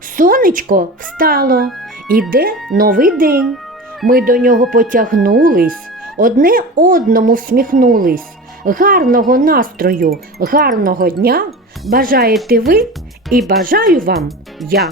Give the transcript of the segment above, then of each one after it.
Сонечко встало, іде новий день. Ми до нього потягнулись, одне одному всміхнулись. Гарного настрою, гарного дня бажаєте ви і бажаю вам я.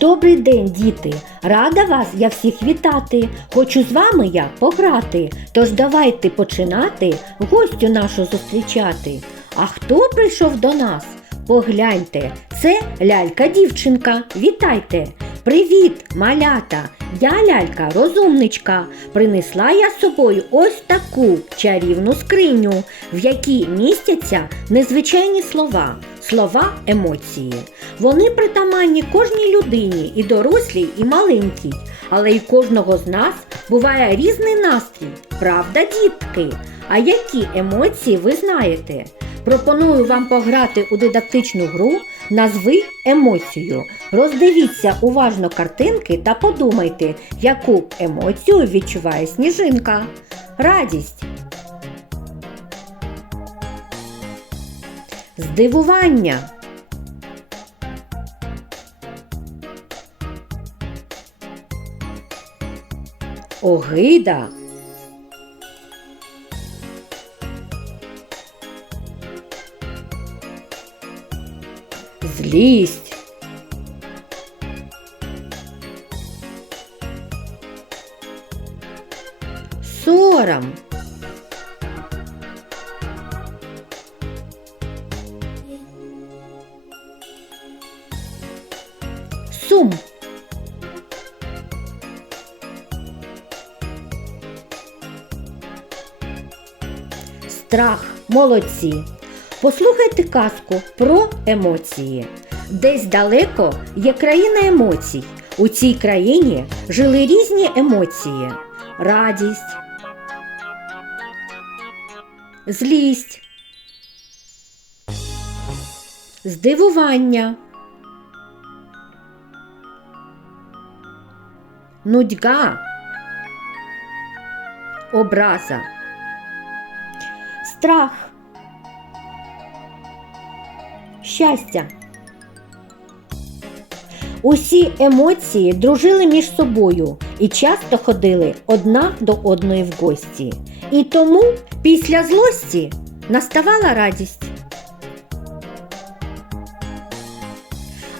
Добрий день, діти! Рада вас я всіх вітати. Хочу з вами я пограти. Тож давайте починати гостю нашу зустрічати. А хто прийшов до нас? Погляньте, це лялька дівчинка. Вітайте! Привіт, малята! Я лялька, розумничка. Принесла я з собою ось таку чарівну скриню, в якій містяться незвичайні слова, слова емоції. Вони притаманні кожній людині, і дорослій, і маленькій, але й кожного з нас буває різний настрій. Правда, дітки? А які емоції ви знаєте? Пропоную вам пограти у дидактичну гру Назви емоцію. Роздивіться уважно картинки та подумайте, яку емоцію відчуває сніжинка. Радість. Здивування. Огида. Злість. Сором. Сум. Страх. Молодці. Послухайте казку про емоції. Десь далеко є країна емоцій. У цій країні жили різні емоції: радість, злість, здивування, нудьга, образа, страх щастя. Усі емоції дружили між собою і часто ходили одна до одної в гості. І тому після злості наставала радість.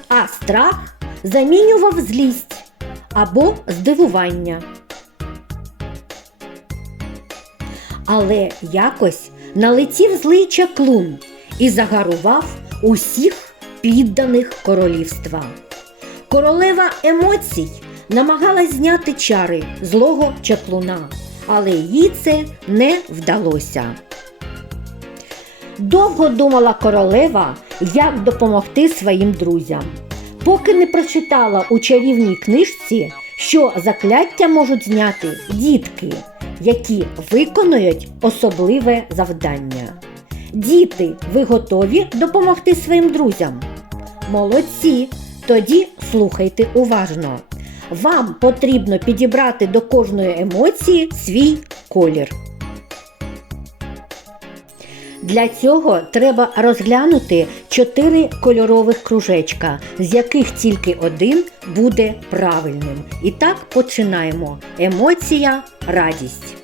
А страх замінював злість або здивування. Але якось налетів злий чаклун і загарував усіх підданих королівства. Королева емоцій намагалась зняти чари злого чаклуна, але їй це не вдалося. Довго думала королева, як допомогти своїм друзям, поки не прочитала у чарівній книжці, що закляття можуть зняти дітки, які виконують особливе завдання. Діти, ви готові допомогти своїм друзям? Молодці! Тоді слухайте уважно. Вам потрібно підібрати до кожної емоції свій колір. Для цього треба розглянути чотири кольорових кружечка, з яких тільки один буде правильним. І так починаємо. Емоція радість.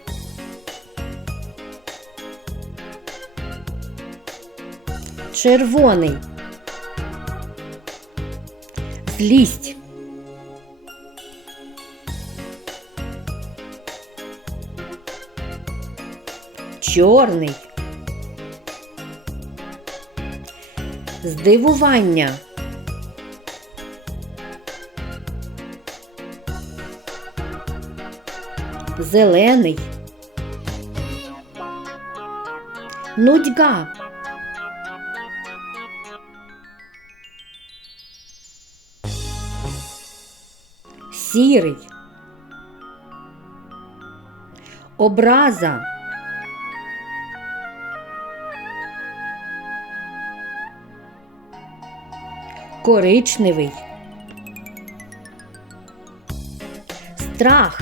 Червоний. Злість. Чорний. Здивування. Зелений. Нудьга. Сірий. Образа. Коричневий. Страх.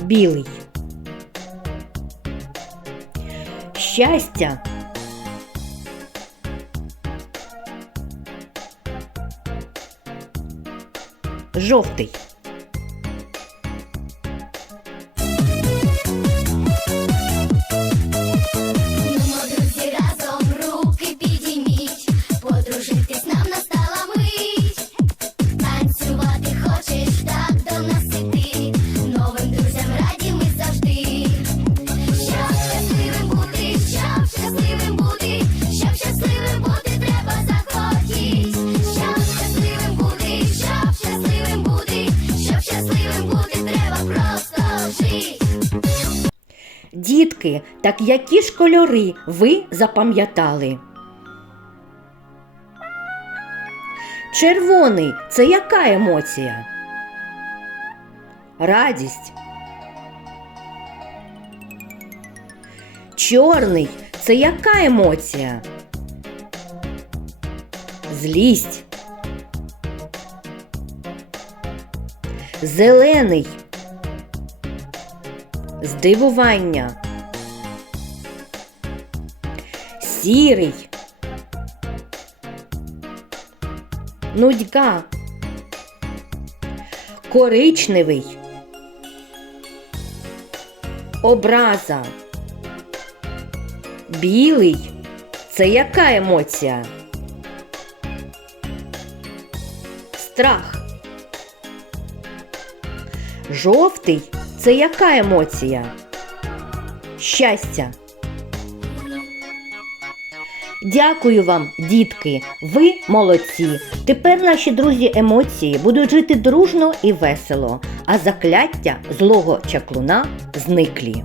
Білий. щастя. Жовтий. Дітки, так які ж кольори ви запам'ятали? Червоний це яка емоція? Радість. Чорний це яка емоція? Злість. Зелений. Здивування. Сірий. Нудьга. Коричневий. Образа. Білий. Це яка емоція? Страх. Жовтий це яка емоція? Щастя. Дякую вам, дітки. Ви молодці. Тепер наші друзі емоції будуть жити дружно і весело, а закляття злого чаклуна зниклі.